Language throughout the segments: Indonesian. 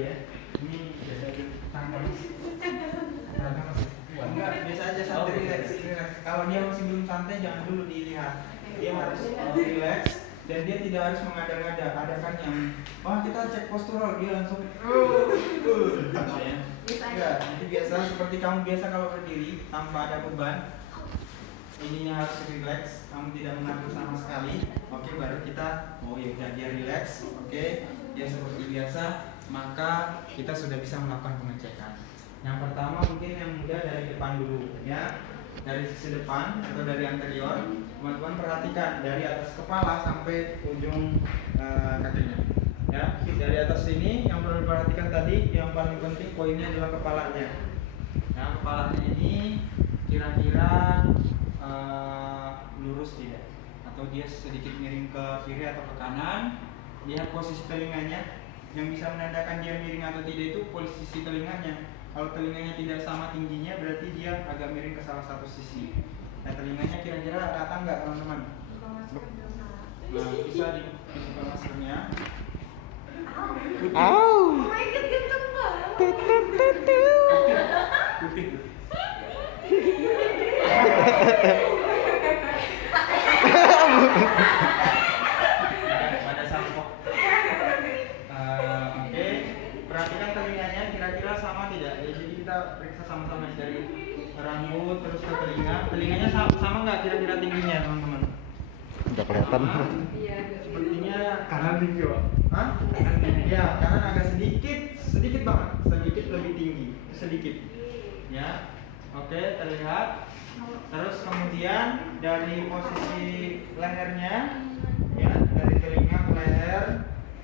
kali ya. Ini biasa tangan masih kuat. Enggak, biasa aja santai, relax. Kalau dia masih belum santai jangan dulu dilihat. Dia harus relax dan dia tidak harus mengada-ngada. Ada kan yang kita cek postural dia langsung ya. Enggak, nanti biasa seperti kamu biasa kalau berdiri tanpa ada beban. Ininya harus relax, kamu tidak mengatur sama sekali. Oke, baru kita dia relax. Oke, dia seperti biasa, maka kita sudah bisa melakukan pengecekan. Yang pertama mungkin yang mudah dari depan dulu ya. Dari sisi depan atau dari anterior, teman-teman perhatikan dari atas kepala sampai ujung kakinya. Ya, dari atas sini yang perlu diperhatikan tadi yang paling penting poinnya adalah kepalanya. Nah, kepalanya ini kira-kira lurus tidak, atau dia sedikit miring ke kiri atau ke kanan. Lihat posisi telinganya, yang bisa menandakan dia miring atau tidak itu posisi telinganya. Kalau telinganya tidak sama tingginya berarti dia agak miring ke salah satu sisi. Nah, telinganya kira-kira rata nggak teman-teman? Nah, bisa dibuka maskernya. Oh my god, ganteng banget. Pada sampo. Oke, perhatikan telinganya kira-kira sama tidak? Jadi kita periksa sama-sama dari rambut terus ke telinga. Telinganya sama nggak kira-kira tingginya teman-teman? Udah kelihatan. Sepertinya Kanan tinggi, Pak. Hah? Ya, kanan agak sedikit banget, sedikit lebih tinggi, sedikit. Ya, oke, terlihat. Terus kemudian dari posisi lehernya, ya, dari telinga ke leher.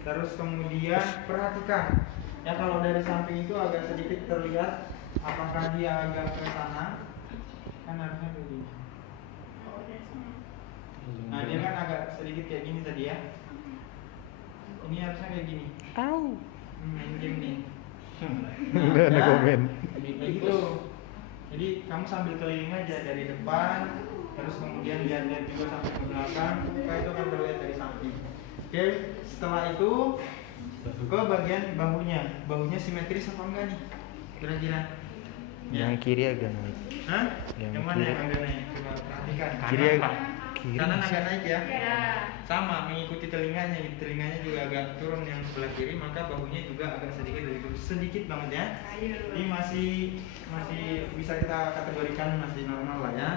Terus kemudian perhatikan, ya kalau dari samping itu agak sedikit terlihat, apakah dia agak ke sana? Kan harusnya begini. Nah, dia kan agak sedikit kayak gini tadi ya. Ini harusnya kayak gini. Main game nih. Udah ada komen. Begitu. Jadi kamu sambil keliling aja dari depan, terus kemudian lihat-lihat juga sampai ke belakang, supaya itu akan terlihat dari samping. Oke, setelah itu ke bagian bahunya simetris apa enggak nih? Kira-kira? Yang kiri agak naik. Hah? Yang mana kiri. yang agak naik? Coba perhatikan. Kiri Kanan, Pak. kiri. Kanan agak naik ya? Ya. Sama, mengikuti telinganya. Telinganya juga agak turun yang sebelah kiri, maka bahunya juga agak sedikit lebih turun. Sedikit banget ya. Ini masih bisa kita kategorikan masih normal lah ya.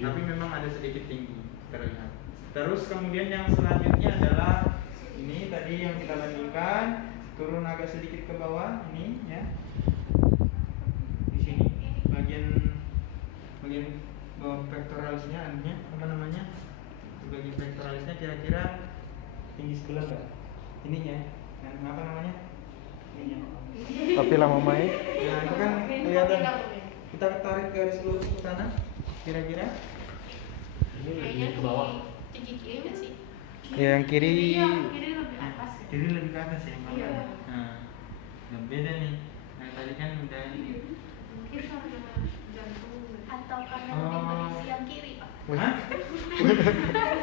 Tapi memang ada sedikit tinggi terlihat. Terus kemudian yang selanjutnya adalah ini tadi yang kita bandingkan, turun agak sedikit ke bawah ini ya. Di sini bagian bawah pectoralisnya, apa namanya? Bagian pectoralisnya kira-kira tinggi sebelah enggak? Ininya, yang apa namanya? Ininya. Tapi lama main. Nah, itu kan kelihatan. Kita tarik garis lurus ke sana, kira-kira. Kayaknya ke bawah. Tinggi kiri nggak sih? Ya, yang kiri. Iya, kiri lebih atas. Kiri lebih ke atas ya, Iya. Nah, yang beda nih. Nah, tadi kan udah Mungkin karena jantung atau karena Oh. lebih berisi yang kiri, Pak. Hah?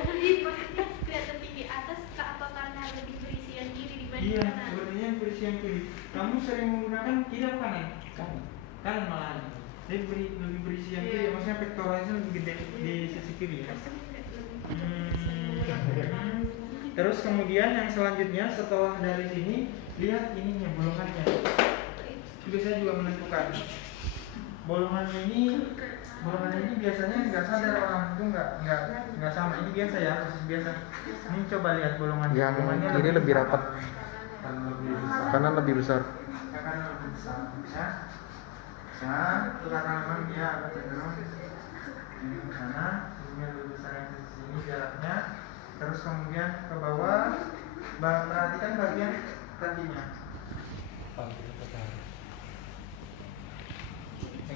Jadi maksudnya kelihatan tinggi atas atau karena lebih berisi yang kiri dibanding Iya, kanan? sepertinya berisi yang kiri. Kamu sering menggunakan kiri atau kanan? Kanan malahan. Jadi lebih berisi yang kiri, Iya. maksudnya pectoralisnya lebih gede di sisi kiri ya. Terus kemudian yang selanjutnya setelah dari sini lihat ininya bolongannya. Itu saya juga menentukan. Bolongan ini biasanya nggak sadar orang itu nggak sama. Ini biasa ya, persis biasa. Ini coba lihat bolongannya. Yang Bolongannya kiri lebih rapat. Kanan lebih besar. Kanan lebih besar. Ya. Nah, itu karena memang dia agak cenderung ini ke sana, ini lebih besar yang di sini jaraknya. Terus kemudian ke bawah, perhatikan bagian kakinya.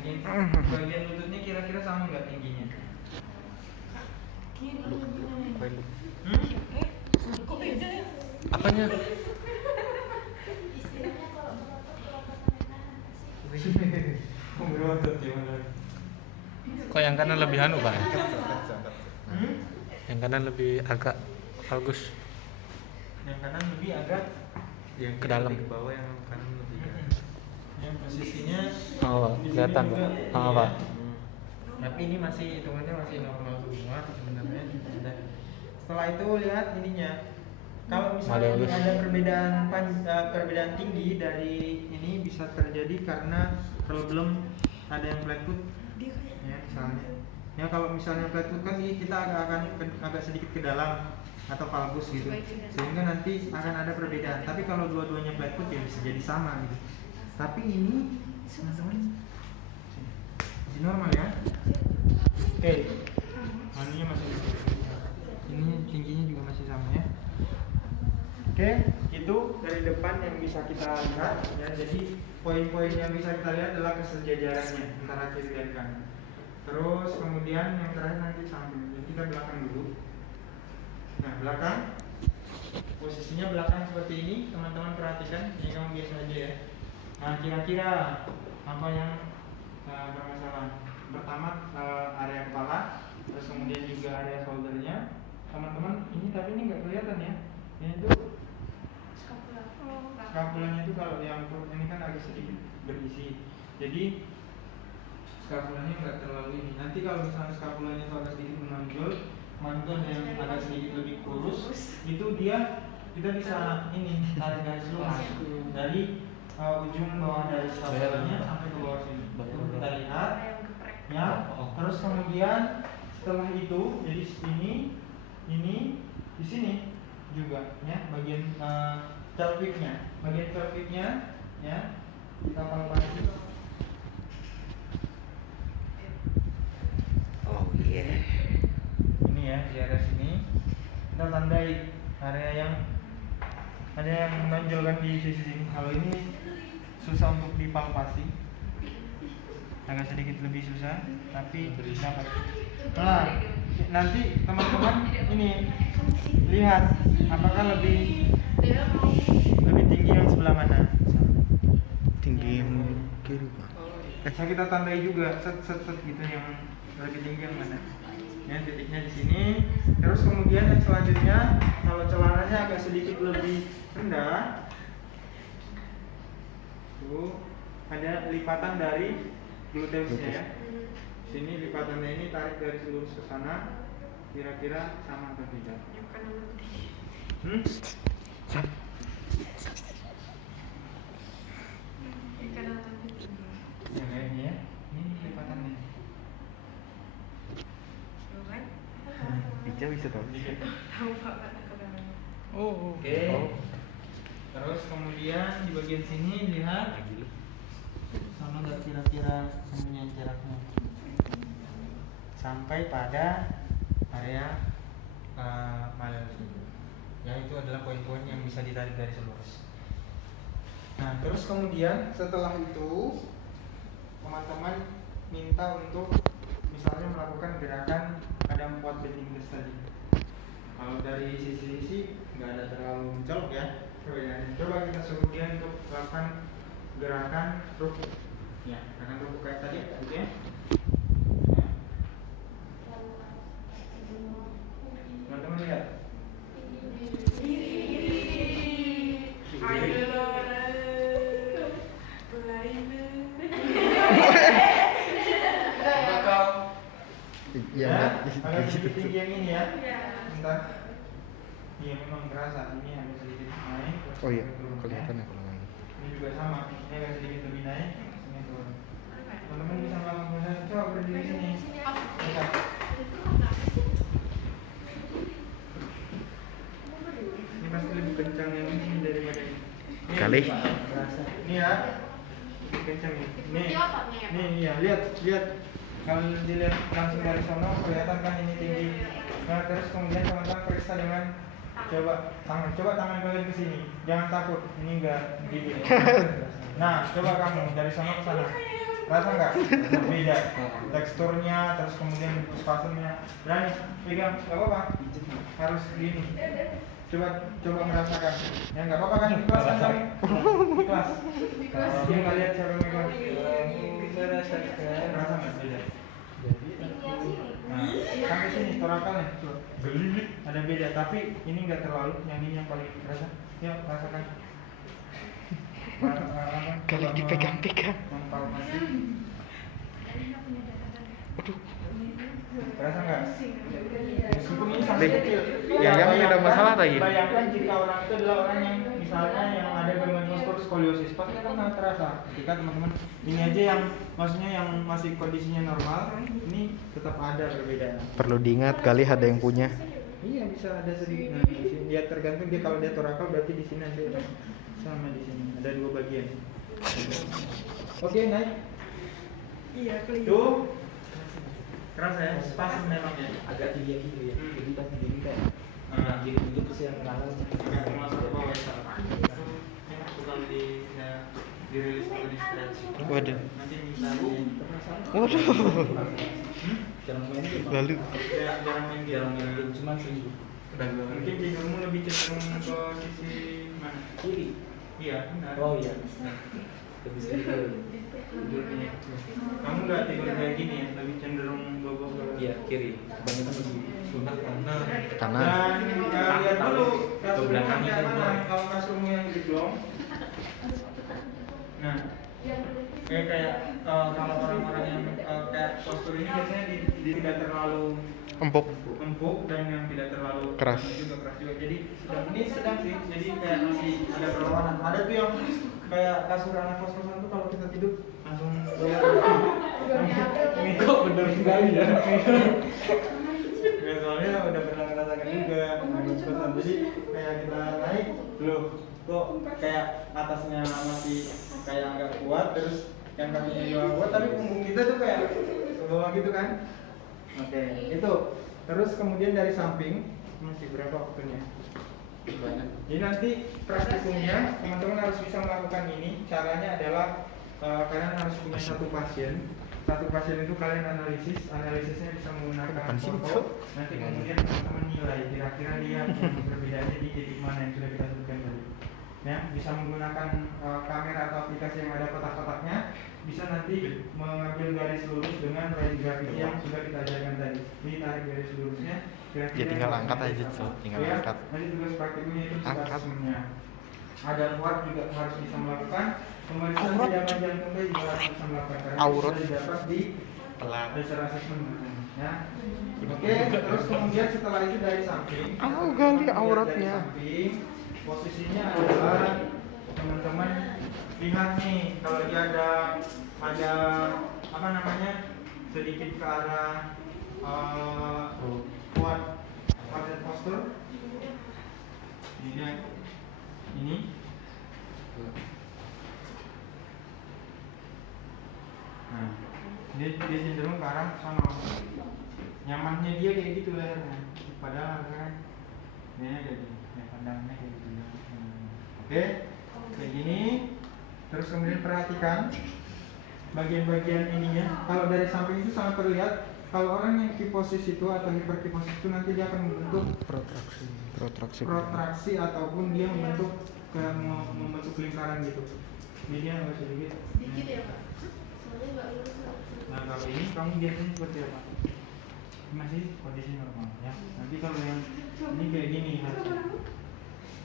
Bagian lututnya kira-kira sama nggak tingginya? Kok beda ya? Apanya? Istilahnya kalau berotot kanan sih. Berotot gimana? Kok yang kanan lebih anu, Pak? Hmm? Yang kanan lebih agak bagus. Yang kanan lebih agak yang Ke kiri dalam. lebih ke bawah, yang kanan lebih ke yang posisinya Oh, di sini kelihatan juga, Pak. iya. Oh, Pak. Tapi ini masih hitungannya masih normal semua sebenarnya. Dan setelah itu lihat ininya. Kalau misalnya Malleolus. ada perbedaan tinggi dari ini bisa terjadi karena kalau belum ada yang flat foot, ya misalnya. Ya kalau misalnya flat foot kan kita agak sedikit ke dalam atau valgus gitu, sehingga nanti akan ada perbedaan. Tapi kalau dua-duanya flat foot ya bisa jadi sama gitu. Tapi ini teman-teman masih normal ya. Oke, manunya masih normal. Ini tingginya juga masih sama ya. Oke, itu dari depan yang bisa kita lihat ya. Jadi poin-poin yang bisa kita lihat adalah kesejajarannya antara kiri dan kanan. Terus kemudian yang terakhir nanti samping. Jadi kita belakang dulu. Nah, belakang posisinya belakang seperti ini, teman-teman perhatikan. Ini kamu biasa aja ya. Nah, kira-kira apa yang bermasalah? Pertama area kepala, terus kemudian juga area shouldernya. Teman-teman, ini tapi ini nggak kelihatan ya. Ini tuh skapulanya itu kalau yang ini kan agak sedikit berisi. Jadi skapulanya nggak terlalu ini. Nanti kalau misalnya skapulanya itu agak sedikit menonjol, mantul yang agak sedikit lebih kurus, itu dia kita bisa ini tarik garis lurus dari ujung bawah dari skapulanya sampai ke bawah sini. Itu kita lihat ya. Terus kemudian setelah itu jadi ini di sini juga ya bagian pelviknya ya kita palpasi. Oh yeah. Ini ya di area sini kita tandai area yang ada yang menonjolkan di sisi sini. Kalau ini susah untuk dipalpasi, agak sedikit lebih susah, tapi dapat. Nah, nanti teman-teman ini lihat apakah lebih tinggi yang sebelah mana. Tinggi kiri Pak. Nah, kita tandai juga set gitu yang lebih tinggi yang mana. Ya, titiknya di sini. Terus kemudian yang selanjutnya kalau celananya agak sedikit lebih rendah, tuh ada lipatan dari gluteusnya ya. Sini lipatannya ini tarik dari seluruh ke sana, kira-kira sama atau tidak? Ya kayaknya ya. Ini lipatannya. Ica bisa tahu. Oh, oke. Terus kemudian di bagian sini lihat sama nggak kira-kira kemudian jaraknya sampai pada area malleolus. Ya itu adalah poin-poin yang bisa ditarik dari lurus. Nah terus kemudian setelah itu teman-teman minta untuk misalnya melakukan gerakan ada 4 bending tadi. Kalau dari sisi-sisi nggak ada terlalu mencolok ya. Coba kita suruh dia untuk melakukan gerakan rukuk. Ya, gerakan rukuk kayak tadi, gitu ya. Teman-teman lihat. Iya, agak sedikit tinggi yang ini ya. Bentar. Iya memang terasa ini agak sedikit naik. Oh iya, turun, kelihatan ya. ya kalau yang ini. Ini juga sama, ini agak sedikit lebih naik, ini turun. Teman-teman bisa melakukan coba berdiri sini. Bisa. Ini pasti lebih kencang yang ini daripada ini. Ini Kali. terasa. Ini ya. Lebih kencang ini. Nih ya, lihat. Kalau dilihat langsung dari sono kelihatan kan ini tinggi. Nah, terus kemudian teman-teman periksa dengan coba tangan kalian ke sini. Jangan takut, ini enggak gini. Nah, coba kamu dari sono ke sana. Rasa enggak? Beda teksturnya, terus kemudian spasmnya. Berani pegang, enggak apa-apa. Harus gini. Coba merasakan. Ya enggak apa-apa kan? Ikhlas kan kamu? Ikhlas. Dia enggak lihat siapa yang megang. Rasa enggak beda? Nah, sampai sini torakalnya tuh gelilit ada beda, tapi ini enggak terlalu, yang ini yang paling terasa. Ya rasakan. Kali dipegang-pegang. Mempalpasi. Terasa nggak? Meskipun ini sangat kecil. Ya, yang tidak masalah lagi. Bayangkan jika orang itu adalah orang yang misalnya yang ada gangguan postur skoliosis, pasti kan sangat terasa. Ketika teman-teman ini aja yang maksudnya yang masih kondisinya normal, ini tetap ada perbedaan. Perlu diingat kali ada yang punya. Iya bisa ada sedikit. Nah, di sini dia tergantung dia kalau dia torakal berarti di sini ada sama di sini ada dua bagian. Oke naik. Iya kelihatan. Tuh. Kerasa ya, pas memang ya. Agak tinggi gitu ya. Jadi pas begini kayak gini dulu terus yang kanan Kayak masuk ke bawah ya. Enak tuh kalau dirilis atau di stretch. Waduh. Nanti misalnya Waduh. jarang main game. Lalu jarang main Jarang main game. game cuma seminggu. Mungkin tidurmu lebih cenderung ke sisi mana? Kiri. Iya benar. Oh iya. Lebih sedikit. Tidurnya. Kamu nggak tidur kayak gini ya, lebih cenderung bobo ke Iya kiri. Kebanyakan lebih sunat kan. kanan. Dan lihat dulu Ke belakangnya kasurmu yang semua. mana, kalau kasurmu yang geblong. Nah, kayak kalau orang-orang yang kayak postur ini biasanya tidak terlalu Empuk. empuk dan yang tidak terlalu Keras. juga keras juga. Jadi sedang sih. Jadi kayak masih ada perlawanan. Ada tuh yang kayak kasur anak kos-kosan tuh kalau kita tidur langsung kok bener sekali ya. Ya soalnya udah pernah ngerasakan juga anak kos-kosan. Jadi kayak kita naik, loh kok kayak atasnya masih kayak agak kuat terus yang kakinya juga kuat tapi punggung kita tuh kayak ke bawah gitu kan. Oke, itu. Terus kemudian dari samping masih berapa waktunya? Banyak. Jadi nanti praktikumnya teman-teman harus bisa melakukan ini. Caranya adalah kalian harus punya satu pasien. Satu pasien itu kalian analisisnya bisa menggunakan foto. Nanti kemudian teman-teman nilai kira-kira dia perbedaannya di titik mana yang sudah kita sebutkan tadi. Ya, bisa menggunakan kamera atau aplikasi yang ada kotak-kotaknya, bisa nanti mengambil garis lurus dengan radiografi yang sudah kita ajarkan tadi. Ini tarik garis lurusnya. Kira-kira Ya, tinggal angkat yang aja, sama. tuh. Tinggal Ya, angkat. Nanti tugas praktiknya itu Angkat. spesimennya. Ada luar juga harus bisa melakukan. Pemeriksaan kejangan jantung juga harus bisa melakukan. Karena Aurat. sudah didapat di Pelan. dasar asesmen. Ya. Oke, terus kemudian setelah itu dari samping. Gali Lihat auratnya. Dari samping, posisinya adalah teman-teman lihat nih kalau dia ada apa namanya sedikit ke arah kuat pada postur ini nah dia cenderung ke arah sana nyamannya dia kayak gitu lehernya padahal kan dia kayak gini ya pandangnya kayak gitu ya. Oke kayak gini terus kemudian perhatikan bagian-bagian ininya kalau dari samping itu sangat terlihat kalau orang yang kiposis itu atau hiperkiposis itu nanti dia akan membentuk protraksi ataupun dia membentuk membentuk lingkaran gitu jadi dia agak sedikit ya Pak. Soalnya nggak lurus. nah kalau ini kamu biasanya seperti apa masih kondisi normal ya nanti kalau yang ini kayak gini harusnya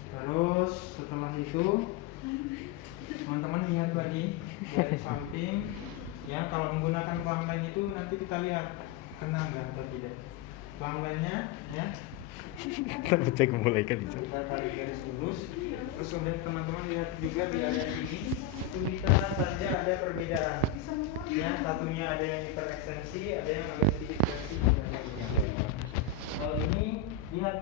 terus setelah itu teman-teman lihat lagi dari samping ya kalau menggunakan pelan itu nanti kita lihat kena nggak atau tidak pelan-pelannya ya Kita cek mulai kan itu. kita tarik garis lurus terus kemudian teman-teman lihat juga di area ini itu kita saja ada perbedaan ya satunya ada yang hiperekstensi ada yang agak sedikit ekstensi kalau ini lihat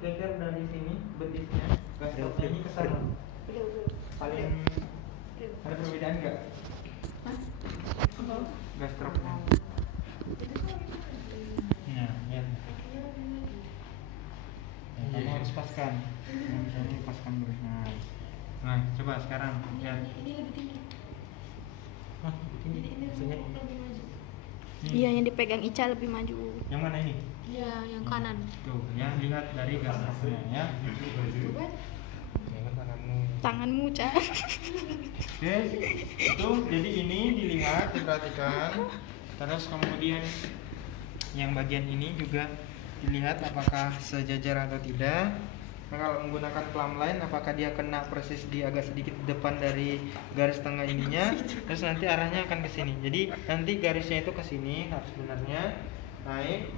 keker dari sini betisnya gastronya ini ke sana paling ada perbedaan nggak gastroknya nah ya kamu harus paskan misalnya paskan dulu nah coba sekarang lihat Ini lebih tinggi. ini Ini lebih maju. Ini. Iya, yang dipegang Ica lebih maju. yang mana ini Iya, yang kanan. tuh ya lihat dari gastroknya ya Tanganmu, Ca. oke itu jadi ini dilihat diperhatikan terus kemudian yang bagian ini juga dilihat apakah sejajar atau tidak Nah, kalau menggunakan plumb line, apakah dia kena persis di agak sedikit depan dari garis tengah ininya, terus nanti arahnya akan ke sini. Jadi nanti garisnya itu ke sini harus sebenarnya naik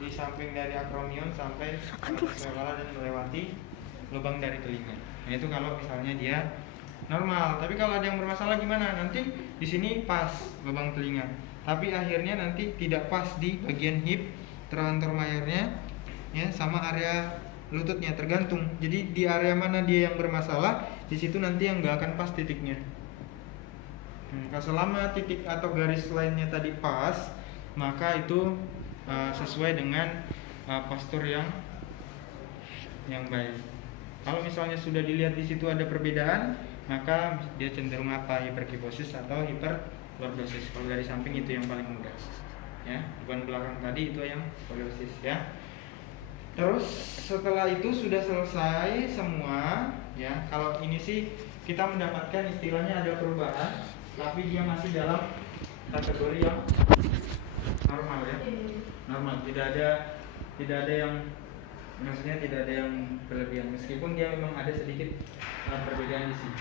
di samping dari akromion sampai kepala dan melewati lubang dari telinga. Nah itu kalau misalnya dia normal. Tapi kalau ada yang bermasalah gimana? Nanti di sini pas lubang telinga, tapi akhirnya nanti tidak pas di bagian hip trochanter majornya, ya, sama area lututnya, tergantung. Jadi di area mana dia yang bermasalah, di situ nanti yang nggak akan pas titiknya. Kalau selama titik atau garis lainnya tadi pas, maka itu sesuai dengan postur yang baik. Kalau misalnya sudah dilihat di situ ada perbedaan, maka dia cenderung apa? Hiperkifosis atau hiperlordosis. Kalau dari samping itu yang paling mudah. Ya, bukan belakang tadi itu yang skoliosis ya. Terus setelah itu sudah selesai semua, ya. Kalau ini sih kita mendapatkan istilahnya ada perubahan, tapi dia masih dalam kategori yang normal ya. Normal, tidak ada yang, maksudnya tidak ada yang berlebihan, meskipun dia memang ada sedikit perbedaan di sini.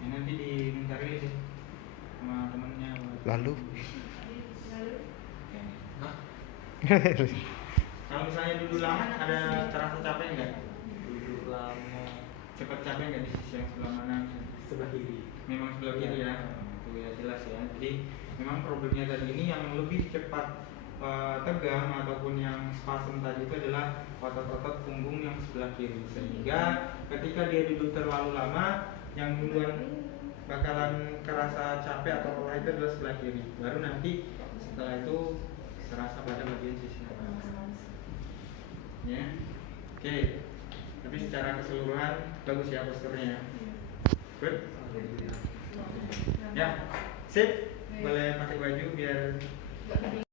Ini nanti dimencari sih sama temannya. Lalu Kalau misalnya duduk lama ada terasa capek nggak? Duduk lama. Cepat capek nggak di sisi yang sebelah mana? Sebelah kiri. Memang sebelah kiri ya. Itu ya jelas ya. Jadi memang problemnya tadi ini yang lebih cepat tegang ataupun yang spasm tadi itu adalah otot-otot punggung yang sebelah kiri, sehingga ketika dia duduk terlalu lama, yang duluan bakalan kerasa capek atau lelah itu adalah sebelah kiri. Baru nanti setelah itu terasa pada bagian sisi kanan. Ya, oke. Tapi secara keseluruhan bagus ya posturnya. Good. Ya, sip. Boleh pakai baju biar